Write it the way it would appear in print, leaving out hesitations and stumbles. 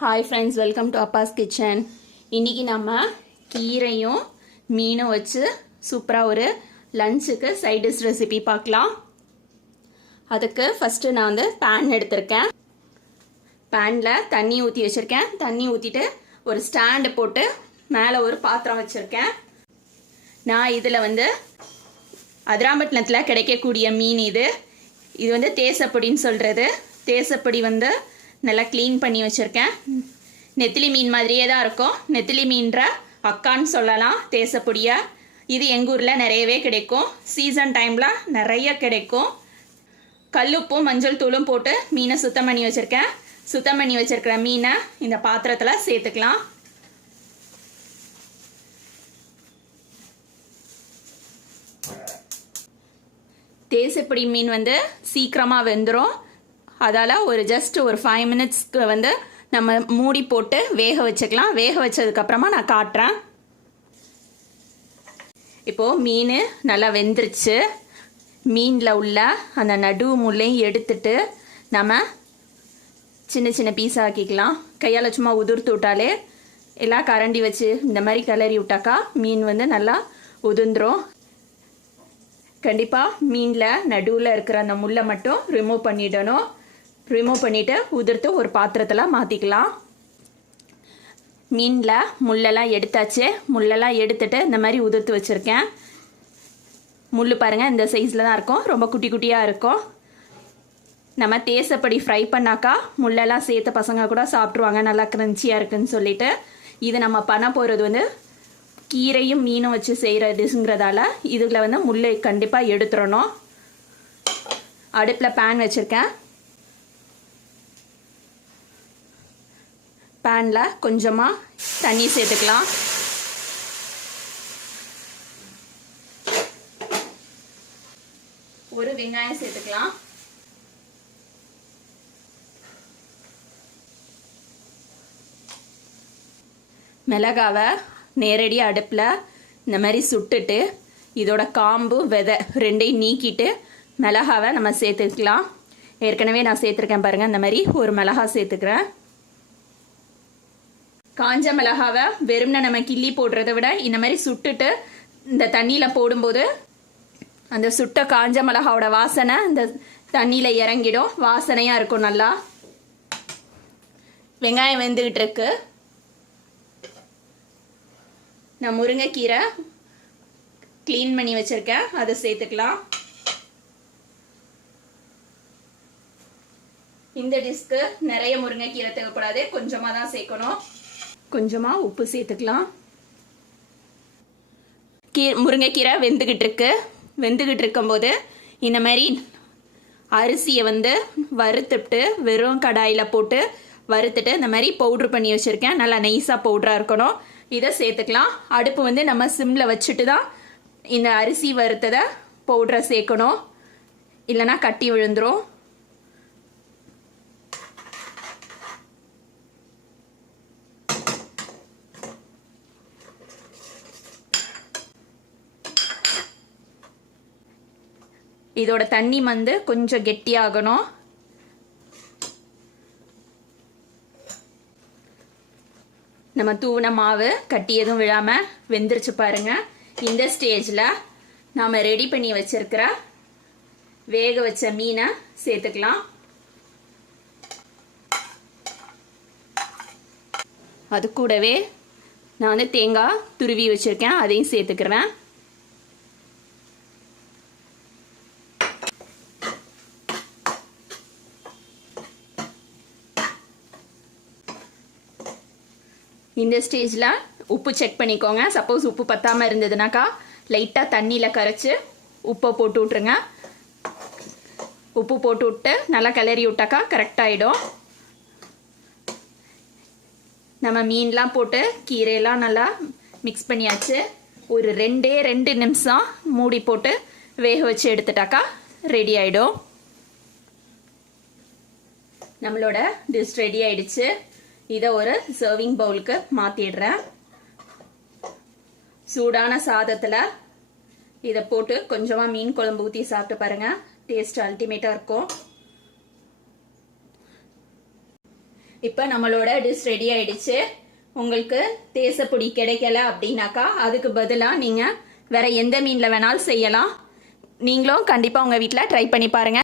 Hi friends, welcome to Abbas kitchen. இன்றைக்கி நம்ம கீரையும் மீனும் வச்சு சூப்பராக ஒரு லஞ்சுக்கு சைட் டிஷ் ரெசிபி பார்க்கலாம். அதுக்கு ஃபஸ்ட்டு நான் வந்து பேன் எடுத்திருக்கேன். பேனில் தண்ணி ஊற்றி வச்சுருக்கேன். தண்ணி ஊற்றிட்டு ஒரு ஸ்டாண்டு போட்டு மேலே ஒரு பாத்திரம் வச்சுருக்கேன். நான் இதில் வந்து அதிராம்பட்டினத்தில் கிடைக்கக்கூடிய மீன் இது வந்து தேசப்பொடின்னு சொல்கிறது. தேசப்பொடி வந்து நல்லா க்ளீன் பண்ணி வச்சுருக்கேன். நெத்திலி மீன் மாதிரியே தான் இருக்கும். நெத்திலி மீன்ற அக்கான்னு சொல்லலாம் தேசப்பொடியா. இது எங்கள் ஊரில் நிறையவே கிடைக்கும். சீசன் டைமில் நிறைய கிடைக்கும். கல்லுப்பும் மஞ்சள் தூளும் போட்டு மீனை சுத்தம் பண்ணி வச்சுருக்கேன். சுத்தம் பண்ணி வச்சுருக்கிற மீனை இந்த பாத்திரத்தில் சேர்த்துக்கலாம். தேசப்பொடி மீன் வந்து சீக்கிரமாக வெந்துடும். அதால் ஜஸ்ட் ஒரு 5 மினிட்ஸ்க்கு வந்து நம்ம மூடி போட்டு வேக வச்சுக்கலாம். வேக வச்சதுக்கப்புறமா நான் காட்டுறேன். இப்போது மீன் நல்லா வெந்துருச்சு. மீனில் உள்ள அந்த நடு முள்ளையும் எடுத்துட்டு நம்ம சின்ன சின்ன பீஸ் ஆக்கிக்கலாம். கையால் சும்மா உதிர்த்து விட்டாலே எல்லாம் கரண்டி வச்சு இந்த மாதிரி கிளறி விட்டாக்கா மீன் வந்து நல்லா உதிர்ந்துடும். கண்டிப்பாக மீனில் நடுவில் இருக்கிற அந்த முள்ளை மட்டும் ரிமூவ் பண்ணிடணும். ரிமூவ் பண்ணிவிட்டு உதிர்த்து ஒரு பாத்திரத்தில் மாற்றிக்கலாம். மீனில் முள்ளெல்லாம் எடுத்தாச்சு. முள்ளெல்லாம் எடுத்துட்டு இந்த மாதிரி உதிர்த்து வச்சுருக்கேன். முள் பாருங்கள், இந்த சைஸில் தான் இருக்கும். ரொம்ப குட்டி குட்டியாக இருக்கும். நம்ம தேசப்படி ஃப்ரை பண்ணாக்கா முள்ளெல்லாம் சேர்த்து பசங்க கூட சாப்பிட்ருவாங்க, நல்லா க்ரன்ச்சியாக இருக்குன்னு சொல்லிட்டு. இது நம்ம பண்ண போகிறது வந்து கீரையும் மீனும் வச்சு செய்கிற டிஷ்ங்கிறதால இதில் வந்து முள் கண்டிப்பாக எடுத்துடணும். அடுப்பில் பேன் வச்சுருக்கேன். பேனில் கொஞ்சமாக தண்ணி சேர்த்துக்கலாம். ஒரு வெங்காயம் சேர்த்துக்கலாம். மிளகாவை நேரடி அடுப்பில் இந்த மாதிரி சுட்டுட்டு இதோட காம்பு விதை ரெண்டையும் நீக்கிட்டு மிளகாவை நம்ம சேர்த்துக்கலாம். ஏற்கனவே நான் சேர்த்துருக்கேன் பாருங்கள். இந்த மாதிரி ஒரு மிளகா சேர்த்துக்கிறேன். காஞ்ச மிளகாவை வெறும்னா நம்ம கிள்ளி போடுறத விட இந்த மாதிரி சுட்டுட்டு இந்த தண்ணியில் போடும்போது அந்த சுட்ட காஞ்ச மிளகாவோட வாசனை இந்த தண்ணியில் இறங்கிடும். வாசனையாக இருக்கும் நல்லா. வெங்காயம் வெந்துக்கிட்டு இருக்கு. நான் முருங்கைக்கீரை க்ளீன் பண்ணி வச்சுருக்கேன், அதை சேர்த்துக்கலாம். இந்த டிஷ்க்கு நிறைய முருங்கைக்கீரை தேவைப்படாது, கொஞ்சமாக தான் சேர்க்கணும். கொஞ்சமாக உப்பு சேர்த்துக்கலாம். முருங்கைக்கீரை வெந்துக்கிட்டு இருக்கு. வெந்துக்கிட்டு இருக்கும்போது இந்த மாதிரி அரிசியை வந்து வறுத்துட்டு வெறும் கடாயில் போட்டு வறுத்துட்டு இந்த மாதிரி பவுட்ரு பண்ணி வச்சுருக்கேன். நல்லா நைஸாக பவுட்ராக இருக்கணும். இதை சேர்த்துக்கலாம். அடுப்பு வந்து நம்ம சிம்மில் வச்சுட்டு தான் இந்த அரிசி வறுத்ததை பவுட்ரை சேர்க்கணும், இல்லைன்னா கட்டி விழுந்துடும். இதோட தண்ணி வந்து கொஞ்சம் கெட்டியாகணும். நம்ம தூவன மாவு கட்டி எதுவும் விழாமல் வெந்துருச்சு பாருங்க. இந்த ஸ்டேஜில் நாம் ரெடி பண்ணி வச்சிருக்கிற வேக வச்ச மீனை சேர்த்துக்கலாம். அது கூடவே நான் வந்து தேங்காய் துருவி வச்சிருக்கேன், அதையும் சேர்த்துக்கிறேன். இந்த ஸ்டேஜில் உப்பு செக் பண்ணிக்கோங்க. சப்போஸ் உப்பு பத்தாமல் இருந்ததுனாக்கா லைட்டாக தண்ணியில் கரைச்சி உப்பை போட்டு விட்ருங்க. உப்பு போட்டு விட்டு நல்லா கிளறி விட்டாக்கா கரெக்டாகிடும். நம்ம மீன்லாம் போட்டு கீரையெல்லாம் நல்லா மிக்ஸ் பண்ணியாச்சு. ஒரு 2 நிமிஷம் மூடி போட்டு வேக வச்சு எடுத்துட்டாக்கா ரெடி ஆகிடும். நம்மளோட டிஷ் ரெடி ஆயிடுச்சு. இதை ஒரு சர்விங் பவுலுக்கு மாற்றிடுறேன். சூடான சாதத்தில் இதை போட்டு கொஞ்சமாக மீன் குழம்பு ஊற்றி சாப்பிட்டு பாருங்கள். டேஸ்ட் அல்டிமேட்டாக இருக்கும். இப்போ நம்மளோட டிஷ் ரெடி ஆயிடுச்சு. உங்களுக்கு தேசப்பொடி கிடைக்கல அப்படின்னாக்கா அதுக்கு பதிலாக நீங்கள் வேற எந்த மீனில் வேணாலும் செய்யலாம். நீங்களும் கண்டிப்பாக உங்கள் வீட்டில் ட்ரை பண்ணி பாருங்கள்.